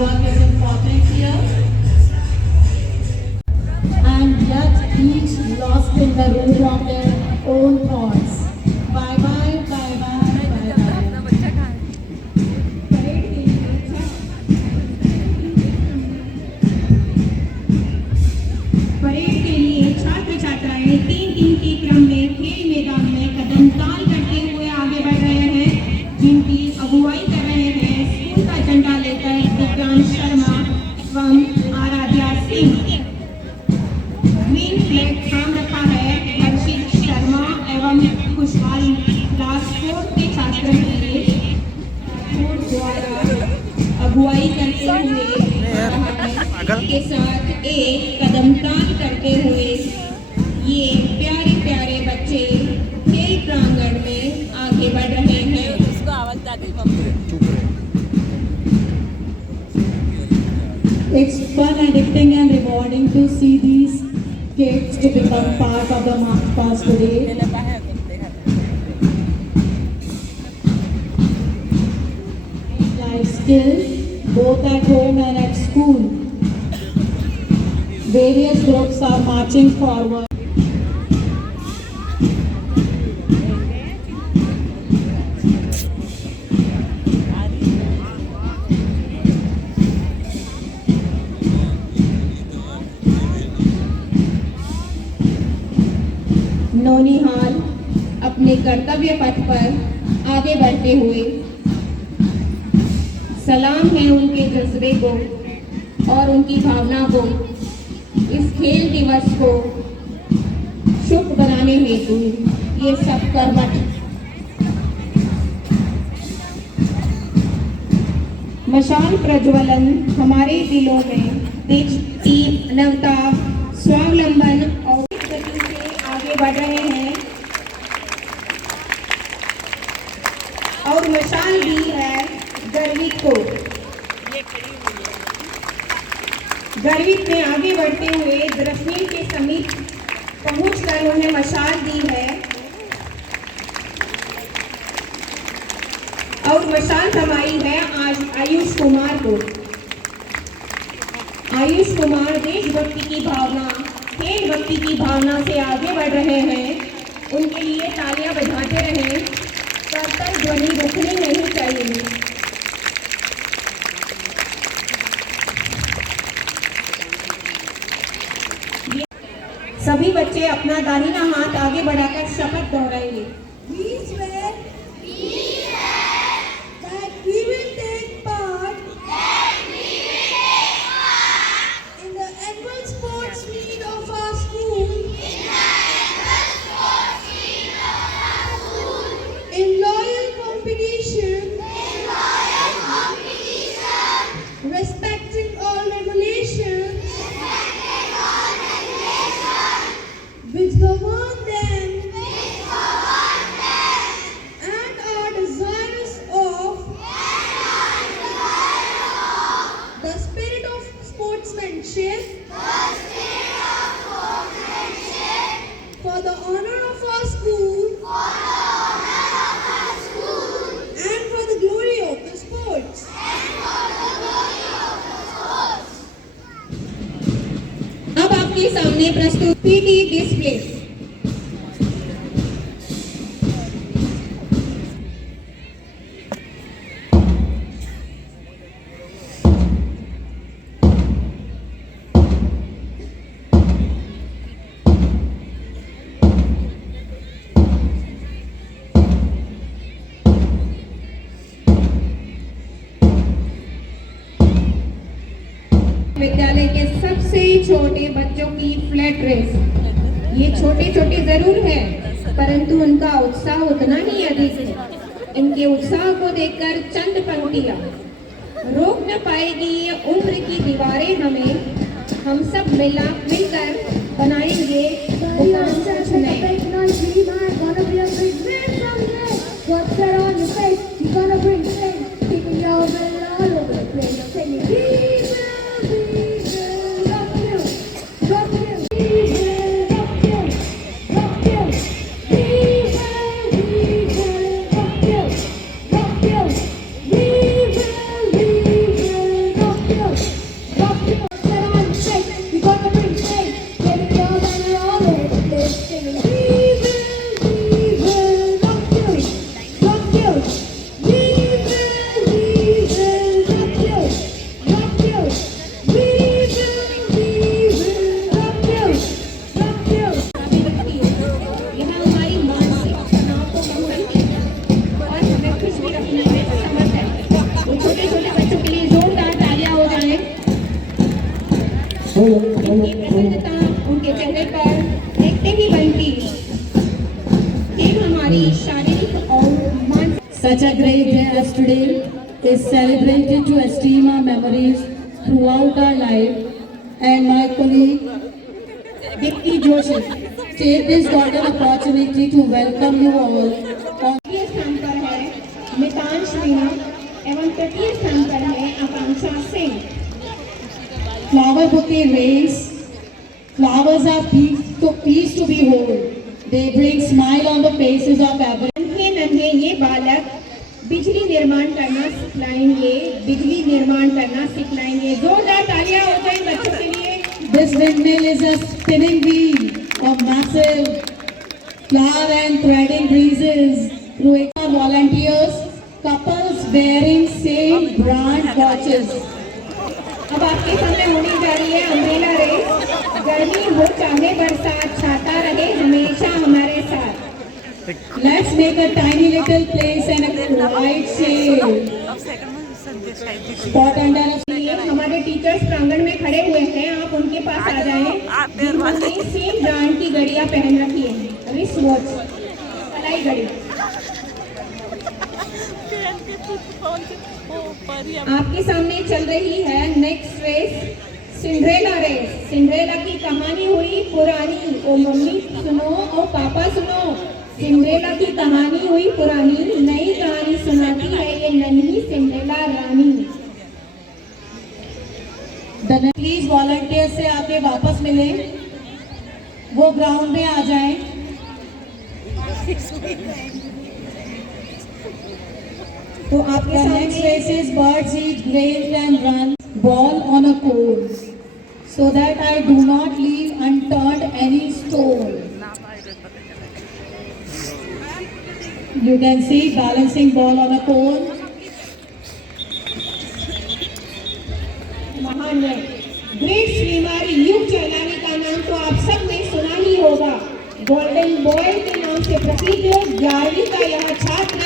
work is important here, and yet each lost in the room of their own thoughts. Bye bye, bye bye, bye bye. Parade के लिए छात्र छात्राएं तीन तीन के क्रम में खेल मैदान में कदम ताल करते हुए आगे बढ़ रहे हैं, जिनकी अगुवाई कर रहे हैं स्कूल का झंडा लेकर विक्रांत शर्मा एवं आराध्या सिंह। ग्रीन फ्लैग थाम रखा है हर्षित शर्मा एवं खुशहाल क्लास 4 के छात्रों द्वारा अगुवाई करते हुए के साथ एक कदम ताल करते हुए ये प्यारे प्यारे बच्चे खेल प्रांगण में आगे बढ़ रहे हैं। It's fun, addicting and rewarding to see these kids to become part of the March Past today. Life skills both at home and at school. Various groups are marching forward. नौनिहाल अपने कर्तव्य पथ पर आगे बढ़ते हुए सलाम है उनके जज्बे को और उनकी भावना को इस खेल दिवस को शुभ बनाने हेतु ये सब कर्मठ मशाल प्रज्वलन हमारे दिलों में देशभक्ति, नवता, स्वावलंबन और गति से आगे बढ़ रहे हैं और मशाल दी है गर्वित को। गर्वित ने आगे बढ़ते हुए दृष्टि के समीप पहुंचकर उन्हें मशाल दी है और मशाल थमाई है आज आयुष कुमार को। आयुष कुमार देशभक्ति की भावना, खेल भक्ति की भावना से आगे बढ़ रहे हैं। उनके लिए तालियां बजाते रहें, कर्तव्य ध्वनि रुकनी नहीं चाहिए। सभी बच्चे अपना दाहिना हाथ आगे बढ़ाकर शपथ दोहराएंगे। Respecting all regulations which govern them and are desirous of the spirit of sportsmanship for the honor of our school and for the glory of the sports. अब आपके सामने प्रस्तुत पीटी डिस्प्ले। विद्यालय के सबसे छोटे बच्चों की फ्लैट रेस। ये छोटे छोटे जरूर हैं, परंतु उनका उत्साह उतना ही अधिक है। इनके उत्साह को देखकर चंद पंक्तियां। रोक न पाएगी ये उम्र की दीवारें हमें, हम सब मिलकर बनाएंगे कुछ नए। is celebrated to esteem our memories throughout our life, and my colleague Dipti Joshi take this golden opportunity to welcome you all on द्वितीय स्थान पर है मितांश मीना एवं तृतीय स्थान पर है Akanksha Singh. flower bouquet race. Flowers are peace to behold. They bring smile on the faces of everyone. नन्हे नन्हे ये बालक बिजली निर्माण करना सिखलाएंगे, बिजली निर्माण करना सिखलाएंगे। जोरदार तालियां हो जाए बच्चों के लिए। This windmill is a spinning wheel of massive flower and threading breezes through it. Are volunteers, couples wearing same brand watches. अब आपके सामने होने जा रही है अम्ब्रेला रेस। गर्मी हो चाहे बरसात, छाता रहे हमेशा हमारे साथ। Let's make a tiny little place and a quiet sail. Spot under a ये हमारे टीचर्स प्रांगण में खड़े हुए हैं, आप उनके पास आ जाएं। जिन्होंने सेम ब्रांड की घड़ियां पहन रखी हैं, रिस्ट वॉच, कलाई घड़ी। आपके सामने चल रही है next race, Cinderella race. Cinderella की कहानी हुई पुरानी, ओ मम्मी सुनो ओ पापा सुनो। सिंड्रेला की कहानी हुई पुरानी, नई कहानी सुनाती है ये नन्ही सिंड्रेला रानी। प्लीज वॉलंटियर से आके वापस मिले, वो ग्राउंड में आ जाएं। तो आपके नेक्स्ट सामने race is birds eat grains and run ball on a course so that I do not leave unturned any stone. You can see balancing ball on a cone. महान है ग्रेट स्विमर युग चैलानी का नाम तो आप सब ने सुना ही होगा। गोल्डन बॉय के नाम से प्रसिद्ध 11वीं का यह छात्र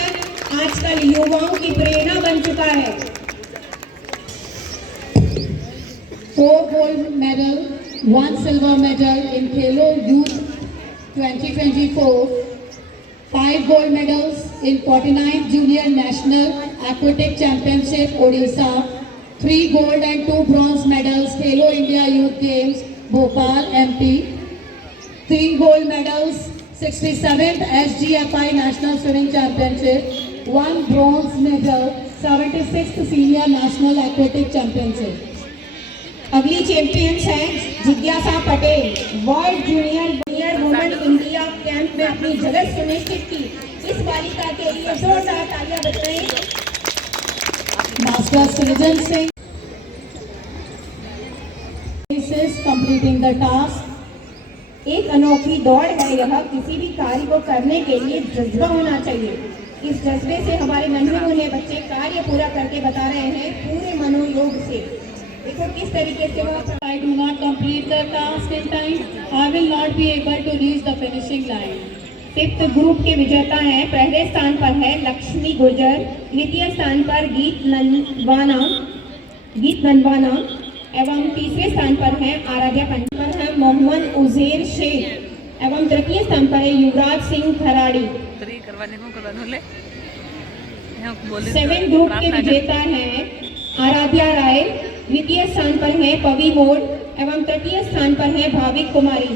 आजकल युवाओं की प्रेरणा बन चुका है। 4 gold medal, 1 silver medal in Khelo Youth 2024, 5 gold medals in 49th Junior National Aquatic Championship Odisha, 3 gold and 2 bronze medals Khelo India Youth Games Bhopal MP, 3 gold medals 67th SGFI National Swimming Championship, 1 bronze medal 76th Senior National Aquatic Championship. अगली champions हैं जिज्ञासा Patel. World junior women India camp में अपनी जगह सुनिश्चित की। इस बालिका के लिए जोरदार तालियां बजाएं। Master Srijan Singh is completing the task. एक अनोखी दौड़ है यह, किसी भी कार्य को करने के लिए जज्बा होना चाहिए। इस जज्बे से हमारे नन्हे मुन्ने बच्चे कार्य पूरा करके बता रहे हैं पूरे मनोयोग से। देखो किस तरीके से वो I do not complete the task in time, I will not be able to reach the finishing line. 5th group के विजेता हैं। पहले स्थान पर है लक्ष्मी गुर्जर, द्वितीय स्थान पर गीत ननवाना एवं तीसरे स्थान पर है आराध्या पंच पर है मोहम्मद उजेर शेख एवं तृतीय स्थान पर है युवराज सिंह खराड़ी। 7 ग्रुप के विजेता हैं आराध्या राय, द्वितीय स्थान पर है पवी मोड़ एवं तृतीय स्थान पर है भाविक कुमारी।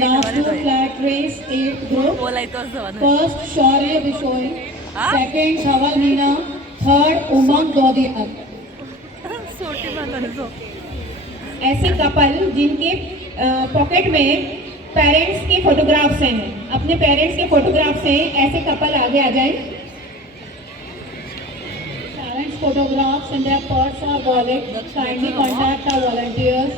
Last 2 flat race 8th group. First Shaurya Bishoy, second Dhaval Meena, third Umang Dodiak. ऐसे कपल जिनके पॉकेट में पेरेंट्स के फोटोग्राफ्स हैं, अपने पेरेंट्स के फोटोग्राफ्स हैं, ऐसे कपल आगे आ जाएं। Parents' photographs in their purse or wallet. Kindly contact our volunteers.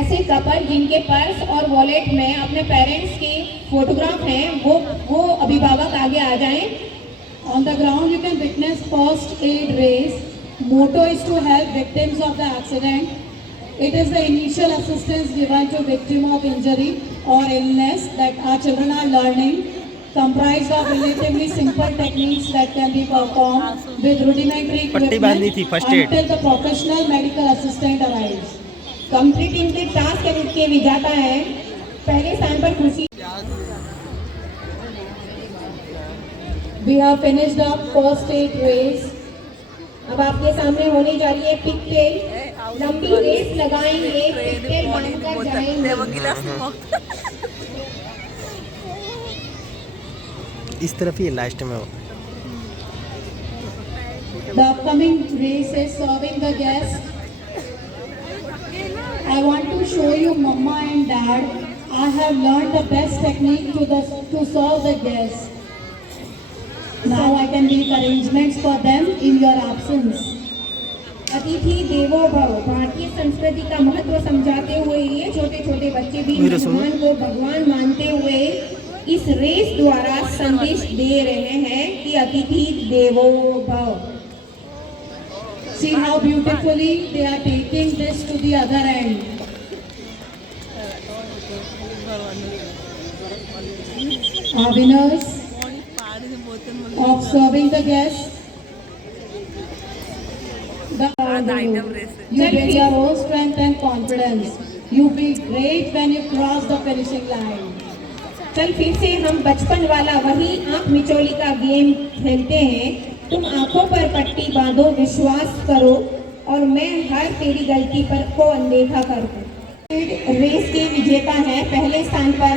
ऐसे कपल जिनके पर्स और वॉलेट में अपने पेरेंट्स के फोटोग्राफ हैं, वो अभिभावक आगे आ जाएं। On the ground, you can witness first aid race. Motto is to help victims of the accident. It is the initial assistance given to victim of injury or illness that our children are learning, comprised of relatively simple techniques that can be performed with rudimentary equipment until the professional medical assistant arrives. Completing the task के विजेता है पहले स्थान पर खुशी। We have finished our first aid race. अब आपके सामने होने जा रही है पिकटेल। लंबी रेस लगाएंगे, पिकटेल बांधकर जाएंगे। इस तरफ ही लास्ट में हो। The upcoming race is serving the guests. I want to show you Mama and Dad. I have learned the best technique to serve the guests. Now I can make arrangements for them in your absence. अतिथि देवो भव, भारतीय संस्कृति का महत्व समझाते हुए ये छोटे छोटे बच्चे भी भगवान को भगवान मानते हुए इस रेस द्वारा संदेश दे रहे हैं कि अतिथि देवो भव। See how beautifully they are taking this to the other end. Our winners of serving the guests. You build your own strength and confidence. You feel great when you cross the finishing line. चल फिर से हम बचपन वाला वही आंख मिचौली का game खेलते हैं। तुम आंखों पर पट्टी बांधो, विश्वास करो और मैं हर तेरी गलती पर को अनदेखा कर दूं। रेस के विजेता हैं पहले स्थान पर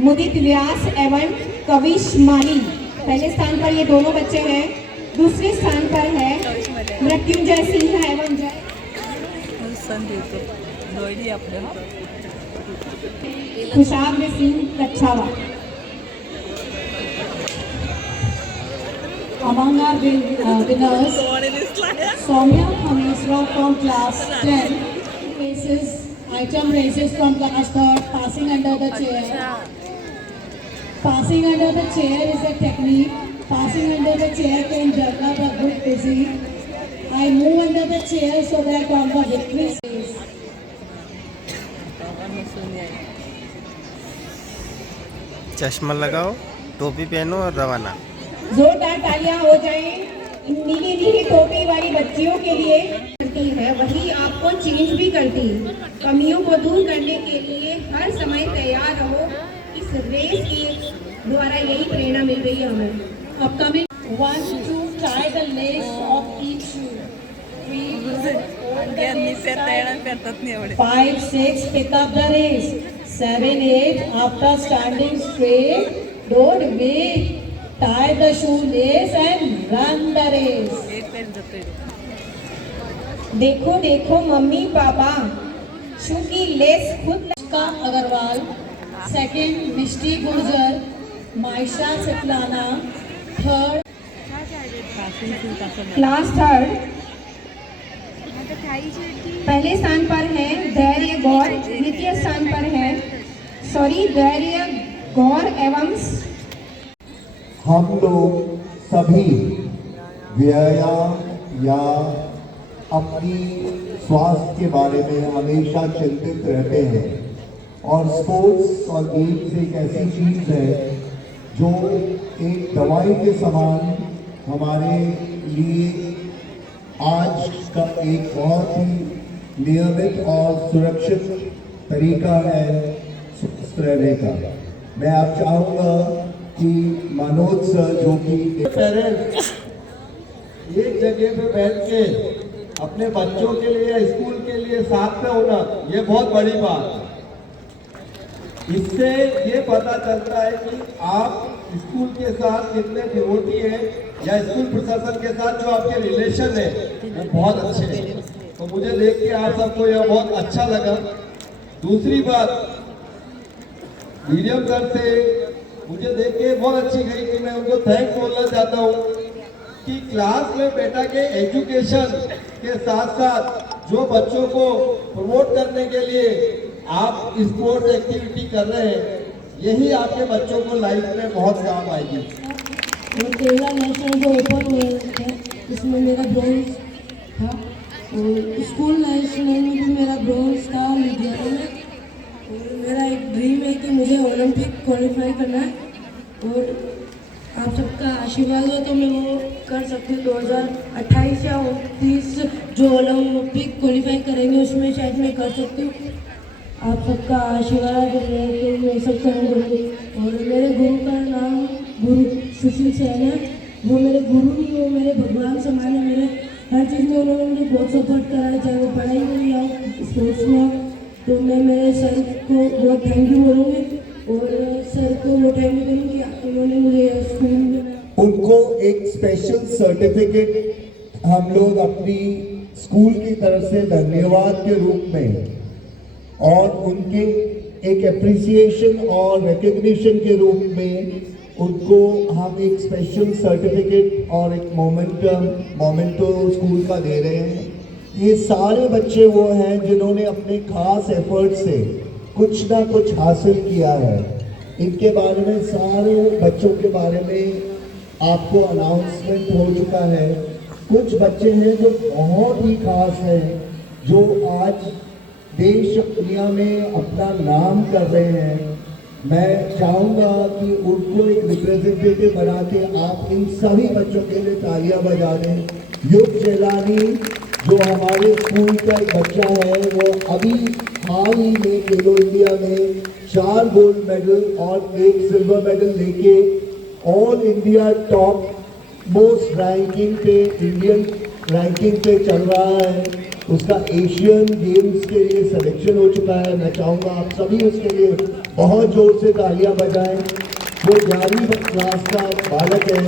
मुदित व्यास एवं कविश माली। पहले स्थान पर ये दोनों बच्चे हैं। दूसरे स्थान पर है मृत्युंजय सिंह एवं जय खुशाग्र Singh Kachhawa. Among our winners, Soumya Khamesra from class 10 races, item races from class 3rd, passing under the chair. Passing under the chair is a technique. Passing under the chair can develop a good physique. I move under the chair so that on the victory stage. चश्मा लगाओ, टोपी पहनो और रवाना। जोरदार तालियां हो जाएं इन नीली नीली टोपी वाली बच्चियों के लिए। करती है वही आपको चेंज भी करती है। कमियों को दूर करने के लिए हर समय तैयार रहो। इस रेस के द्वारा यही प्रेरणा मिल रही है हमें। Upcoming 1, 2, tie the lace of each shoe. 3, 4, 5, 6, pick up the race. 7, 8, after standing straight, don't wait. Tie the shoelace and run the race. देखो देखो मम्मी पापा, शू की लेस खुद Anushka Agarwal, second Mishti Gurjar, Maisha Siplana, third class 3rd। पहले स्थान पर है धैर्य गौर, द्वितीय स्थान पर है धैर्य गौर एवं हम लोग सभी व्यायाम या अपनी स्वास्थ्य के बारे में हमेशा चिंतित रहते हैं और स्पोर्ट्स और गेम्स एक ऐसी चीज़ है जो एक दवाई के समान हमारे लिए आज का एक बहुत ही नियमित और सुरक्षित तरीका है स्वस्थ रहने का। मैं आप चाहूँगा कि मनोज सर जो कि पेरेंट्स एक जगह पे बैठ के अपने बच्चों के लिए स्कूल के लिए साथ में होना, ये बहुत बड़ी बात है। इससे ये पता चलता है कि आप स्कूल के साथ कितने डिवोटी हैं या स्कूल प्रशासन के साथ जो आपके रिलेशन है वो बहुत अच्छे हैं। तो मुझे देख के आप सबको यह बहुत अच्छा लगा। दूसरी बात, मीडियम सर से मुझे देख के बहुत अच्छी गई कि मैं उनको थैंक बोलना चाहता हूँ कि क्लास में बेटा के एजुकेशन के साथ साथ जो बच्चों को प्रमोट करने के लिए आप स्पोर्ट्स एक्टिविटी कर रहे हैं, यही आपके बच्चों को लाइफ में बहुत काम आएगी। वो केरला नेशनल जो ओपन हुए थे इसमें मेरा ब्रॉन्ज था और स्कूल नेशनल में भी मेरा ब्रॉन्ज था लुधियाना में। और मेरा एक ड्रीम है कि मुझे ओलंपिक क्वालिफाई करना है और आप सबका आशीर्वाद हो तो मैं वो कर सकती हूँ। 2028 या 29 जो ओलंपिक क्वालिफाई करेंगे उसमें शायद मैं कर सकती हूँ। आप सबका आशीर्वाद है कि मैं सब करूँगी। और मेरे गुरु का नाम गुरु सुशील सेन है वो मेरे गुरु नहीं, वो मेरे भगवान समान है। मेरे हर चीज़ में उन्होंने मुझे बहुत सपोर्ट करा है, चाहे वो पढ़ाई में या स्पोर्ट्स में हो। तो मैं मेरे सर को बहुत थैंक यू बोलूँगी और सर को वो थैंक यू करूँगी कि उन्होंने मुझे स्कूल में। उनको एक स्पेशल सर्टिफिकेट हम लोग अपनी स्कूल की तरफ से धन्यवाद के रूप में और उनके एक एप्रिसिएशन और रिकग्निशन के रूप में उनको हम एक स्पेशल सर्टिफिकेट और एक मोमेंटो स्कूल का दे रहे हैं। ये सारे बच्चे वो हैं जिन्होंने अपने खास एफर्ट से कुछ ना कुछ हासिल किया है। इनके बारे में सारे बच्चों के बारे में आपको अनाउंसमेंट हो चुका है। कुछ बच्चे हैं जो बहुत ही खास हैं, जो आज देश दुनिया में अपना नाम कर रहे हैं। मैं चाहूँगा कि उनको एक रिप्रेजेंटेटिव बना के आप इन सभी बच्चों के लिए तालियां बजा दें। युग जेलानी जो हमारे स्कूल का एक बच्चा है, वो अभी हाल ही में खेलो इंडिया में 4 गोल्ड मेडल और 1 सिल्वर मेडल लेके all India top most ranking पे, इंडियन रैंकिंग पे चल रहा है। उसका एशियन गेम्स के लिए सिलेक्शन हो चुका है। मैं चाहूँगा आप सभी उसके लिए बहुत जोर से तालियां बजाएं। वो 11वीं क्लास का बालक है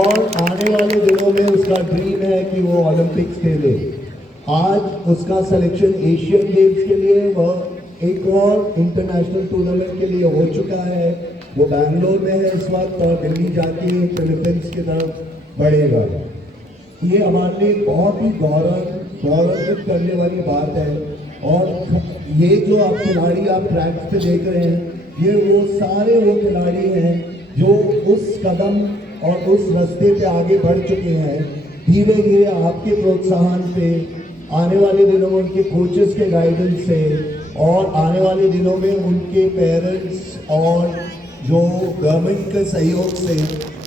और आने वाले दिनों में उसका ड्रीम है कि वो ओलंपिक्स खेले। आज उसका सिलेक्शन एशियन गेम्स के लिए, वह एक और इंटरनेशनल टूर्नामेंट के लिए हो चुका है। वो बैंगलोर में है इस वक्त और दिल्ली जाके फिलीपींस की तरफ बढ़ेगा। ये हमारे लिए बहुत ही गौरवित करने वाली बात है। और ये जो आप खिलाड़ी आप ट्रैक पे देख रहे हैं, ये वो सारे वो खिलाड़ी हैं जो उस कदम और उस रास्ते पे आगे बढ़ चुके हैं। धीरे धीरे आपके प्रोत्साहन पे, आने वाले दिनों में उनके कोचेस के गाइडेंस से और आने वाले दिनों में उनके पेरेंट्स और जो गवर्नमेंट के सहयोग से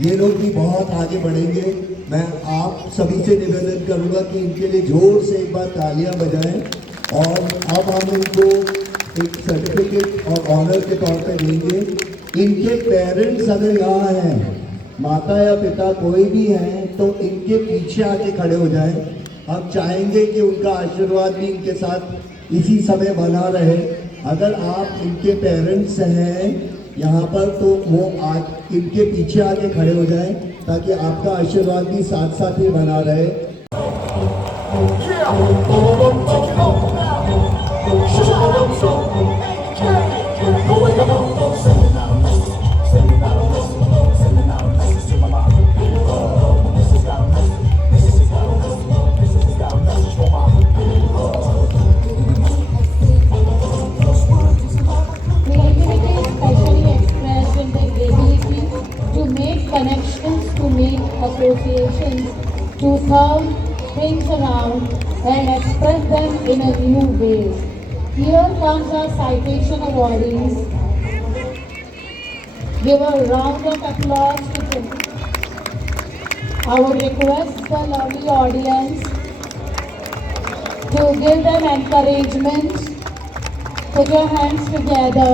ये लोग भी बहुत आगे बढ़ेंगे। मैं आप सभी से निवेदन करूंगा कि इनके लिए जोर से एक बार तालियां बजाएं। और अब हम इनको एक सर्टिफिकेट और ऑनर के तौर पे देंगे। इनके पेरेंट्स अगर यहाँ हैं, माता या पिता कोई भी हैं, तो इनके पीछे आके खड़े हो जाएं। हम चाहेंगे कि उनका आशीर्वाद भी इनके साथ इसी समय बना रहे। अगर आप इनके पेरेंट्स हैं यहाँ पर, तो वो आज इनके पीछे आके खड़े हो जाएं ताकि आपका आशीर्वाद भी साथ साथ ही बना रहे। Associations to turn things around and express them in a new way. Here comes our citation awardees. Give a round of applause to them. I would request the lovely audience to give them encouragement. Put your hands together.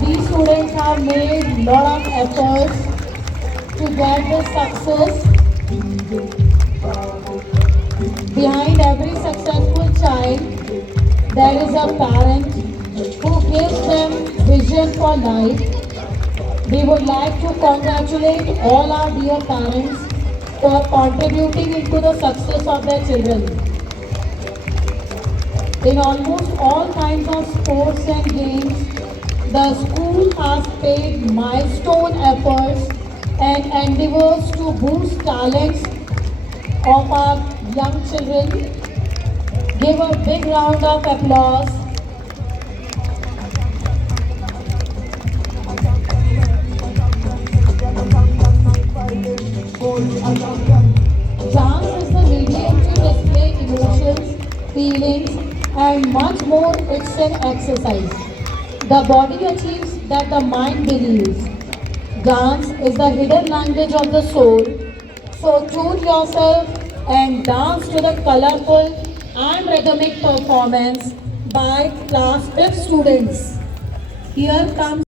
These students have made a lot of efforts to get the success. Behind every successful child, there is a parent who gives them vision for life. We would like to congratulate all our dear parents for contributing into the success of their children. In almost all kinds of sports and games, the school has paid milestone efforts and endeavors to boost talents of our young children. Give a big round of applause. Dance is the medium to display emotions, feelings, and much more. It's an exercise. The body achieves that the mind believes. Dance is the hidden language of the soul. So tune yourself and dance to the colorful and rhythmic performance by class 5th students. Here comes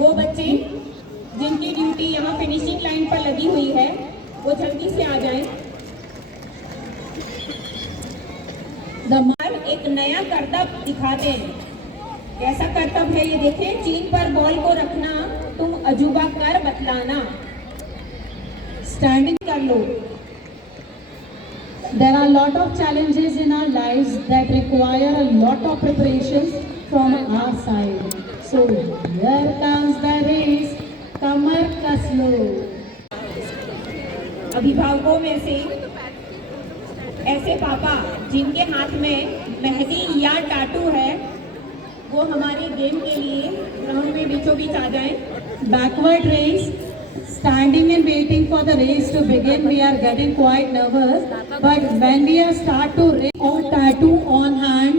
वो बच्चे जिनकी duty यहाँ finishing line पर लगी हुई है वो जल्दी से आ जाएं। दमार एक नया करतब दिखाते हैं। कैसा करतब है ये देखें। चीन पर बॉल को रखना, तुम अजूबा कर बतलाना। standing कर लो. There are a lot of challenges in our lives that require a lot of preparations from our side. So here comes the race. कमर कस लो. अभिभावकों में से ऐसे पापा जिनके हाथ में मेहंदी या टाटू है, वो हमारे गेम के लिए ग्राउंड में बीचों बीच आ जाएं. Backward race. Standing and waiting for the race to begin, we are getting quite nervous. But when we are start to race or tattoo on hand,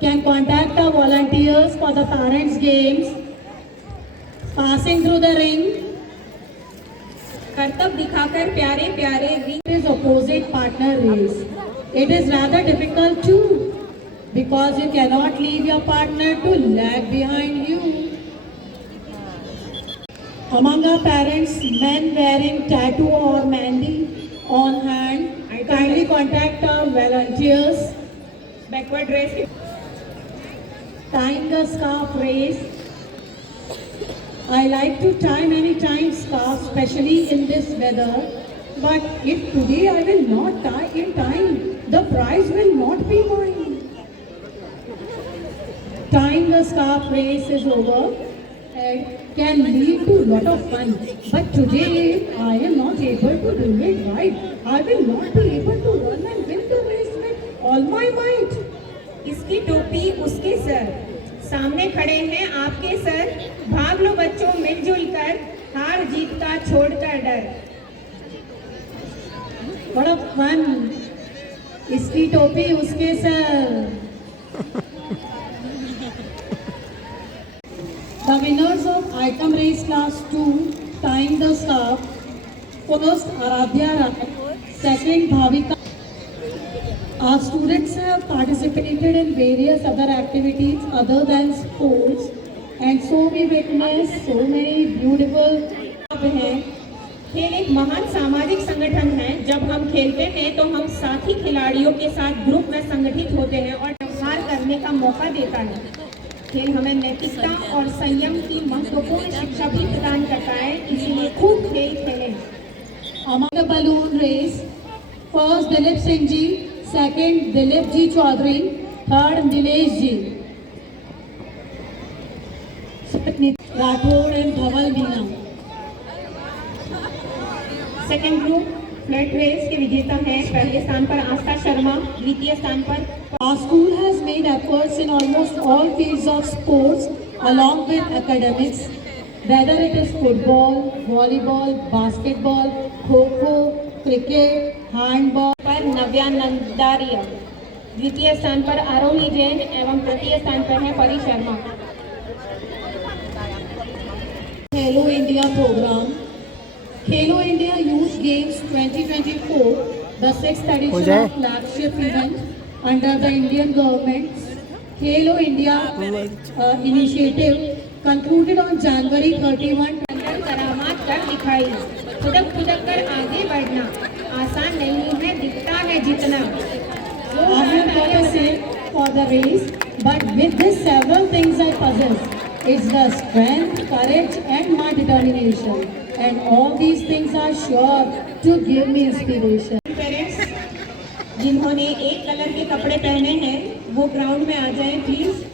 can contact our volunteers for the parents' games. Passing through the ring. करतब दिखाकर प्यारे प्यारे It is opposite partner race. It is rather difficult too, because you cannot leave your partner to lag behind you. Among our parents, men wearing tattoo or mehndi on hand, kindly contact our volunteers. Backward race के Tying a scarf race. I like to tie many times scarf, especially in this weather. But if today I will not tie in time, the prize will not be mine. Tying a scarf race is over. It can lead to lot of fun. But today I am not able to do it right. I will not be able to run and win the race with all my might. इसकी टोपी उसके sir, सामने खड़े हैं आपके sir. भाग लो बच्चों मिलजुल कर, हार जीत का छोड़कर डर. What a fun! इसकी टोपी उसके sir. The winners of item race class 2, tying the scarf. First, Aradhya Rai. Second, Bhavika. Our students have participated in various other activities other than sports, and so we witnessed so many beautiful. खेल एक महान सामाजिक संगठन है. जब हम खेलते हैं तो हम साथी खिलाड़ियों के साथ ग्रुप में संगठित होते हैं और व्यवहार करने का मौका देता है. खेल हमें नैतिकता और संयम की महत्वपूर्ण शिक्षा भी प्रदान करता है, इसलिए खूब खेल खेलें. Among the balloon race, first Dilip Singh ji, second Dilip ji Chaudhary, third Nilesh ji. Rathod and Dhaval Meena. Second group flat race के विजेता हैं. पहले स्थान पर आस्था शर्मा, द्वितीय स्थान पर. Our school has made efforts in almost all fields of sports along with academics, whether it is football, volleyball, basketball, kho-kho, cricket, handball. पर नव्या नंदारिया, द्वितीय स्थान पर आरोही जैन एवं तृतीय स्थान पर है परी Sharma. Hello India program. Hello India Youth Games 2024, the 6th edition of flagship event under the Indian government's Hello India initiative concluded on January 31. अंदर करामात कर दिखाई, खुदक खुदक कर आगे बढ़ना आसान नहीं है, दिखता है जितना. I have got a say for the race, but with this several things I possess. It's the strength, courage and my determination. And all these things are sure to give me inspiration. Parents जिन्होंने एक colour के कपड़े पहने हैं वो ground में आ जाएं please.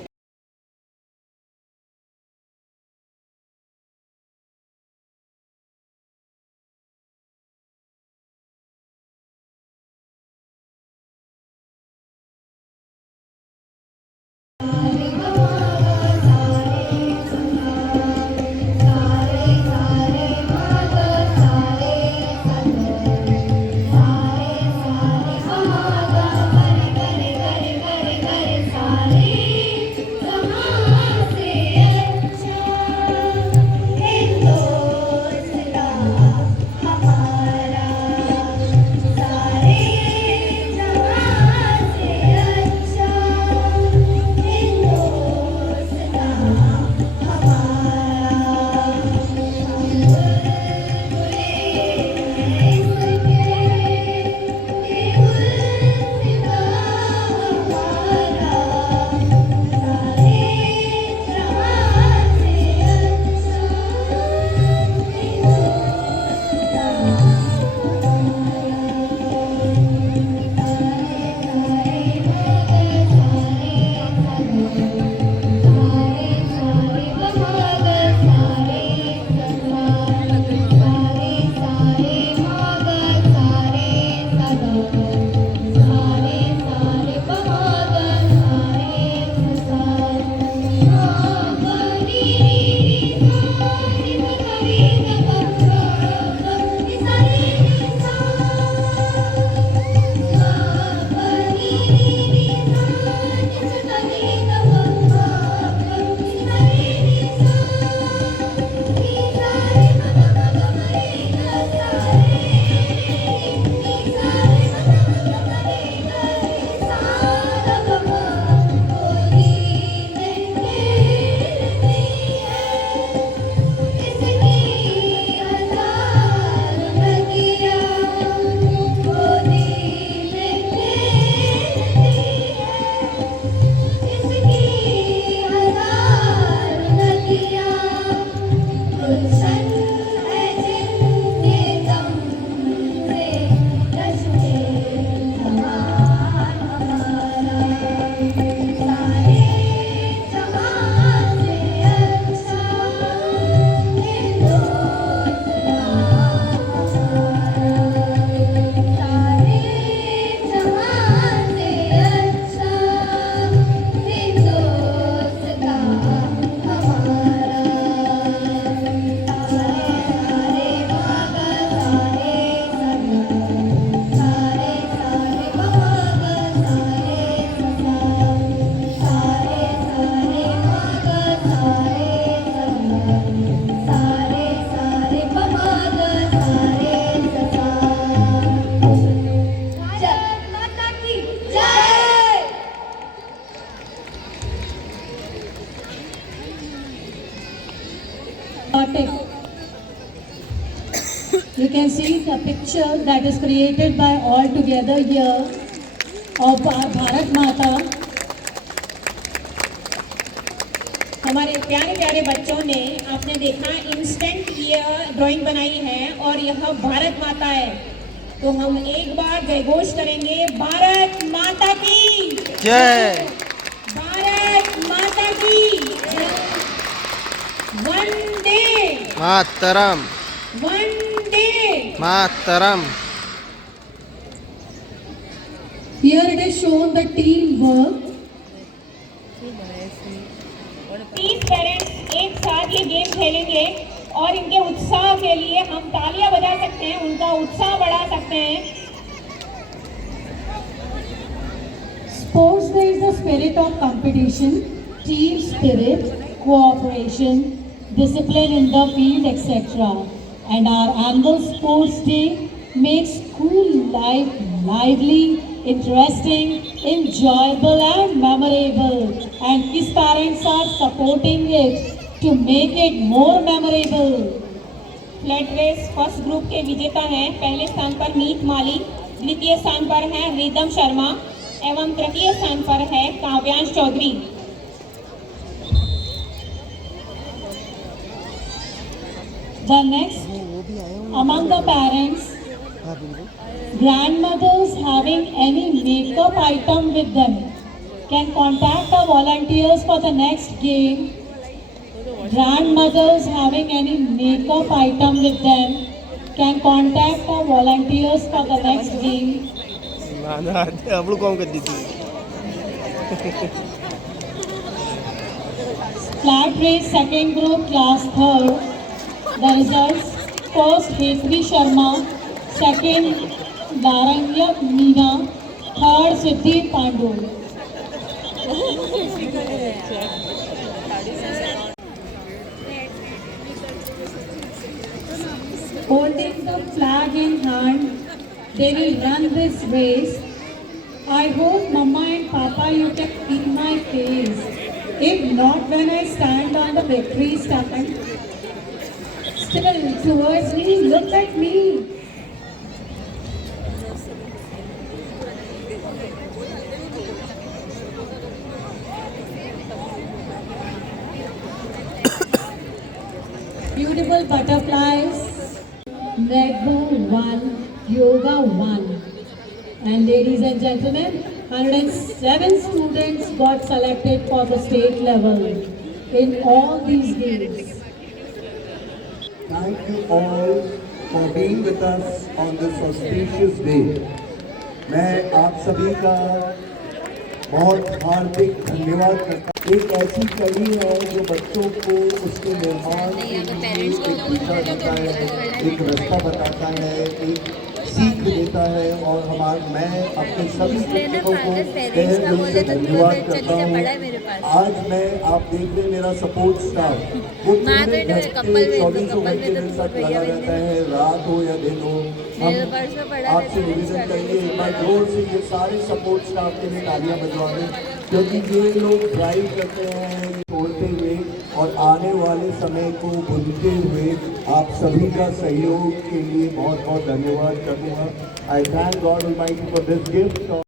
see the picture that is created by all together here of our Bharat Mata. हमारे प्यारे प्यारे बच्चों ने आपने देखा इंस्टेंट ये ड्राइंग बनाई है और यह भारत माता है। तो हम एक बार जयघोष करेंगे, भारत माता की जय। भारत माता की वंदे मातरम। वंदे। मातरम। Here it is shown the teamwork. 30 parents एक साथ ये गेम खेलेंगे और इनके उत्साह के लिए हम तालियां बजा सकते हैं, उनका उत्साह बढ़ा सकते हैं। Sports Day is the spirit of competition, team spirit, cooperation, discipline in the field, etc. And our annual Sports Day makes school life lively, interesting, enjoyable and memorable. And his parents are supporting it to make it more memorable. Flat race first group के विजेता हैं। पहले स्थान पर मीत माली, द्वितीय स्थान पर है रिदम शर्मा एवं तृतीय स्थान पर है काव्यांश Chaudhary. The next, among the parents, grandmothers having any makeup item with them can contact the volunteers for the next game. Grandmothers having any makeup item with them can contact the volunteers for the next game. આપણું કામ કરી દીધું. Flat race second group class third. The results: first Hetri Sharma, second Daranya Meena, third Siddhi Pandu. Holding the flag in hand, they will run this race. I hope Mama and Papa you can see my face. If not, when I stand on the victory stand, still towards me, look at me. Beautiful butterflies. Netball 1, Yoga 1. And ladies and gentlemen, 107 students got selected for the state level in all these games. Thank you all for being with us on this auspicious day. मैं आप सभी का बहुत हार्दिक धन्यवाद करता हूँ। एक ऐसी कड़ी है जो बच्चों को उसके निर्माण के लिए एक दिशा देता है, एक रास्ता बताता है, एक सीख देता है और मैं अपने सभी शिक्षकों को तहे दिल से धन्यवाद करता हूँ। आज मैं आप देख रहे मेरा सपोर्ट स्टाफ वो पूरे घर पे 24 घंटे मेरे साथ लगा रहता है, रात हो या दिन हो। हम आपसे निवेदन करेंगे एक बार जोर से ये सारे सपोर्ट स्टाफ के लिए तालियां बजवा दें, क्योंकि ये लोग ड्राइव करते हैं छोड़ते हुए और आने वाले समय को बुनते हुए आप सभी का सहयोग के लिए बहुत बहुत धन्यवाद करूँगा। आई thank God almighty for this gift.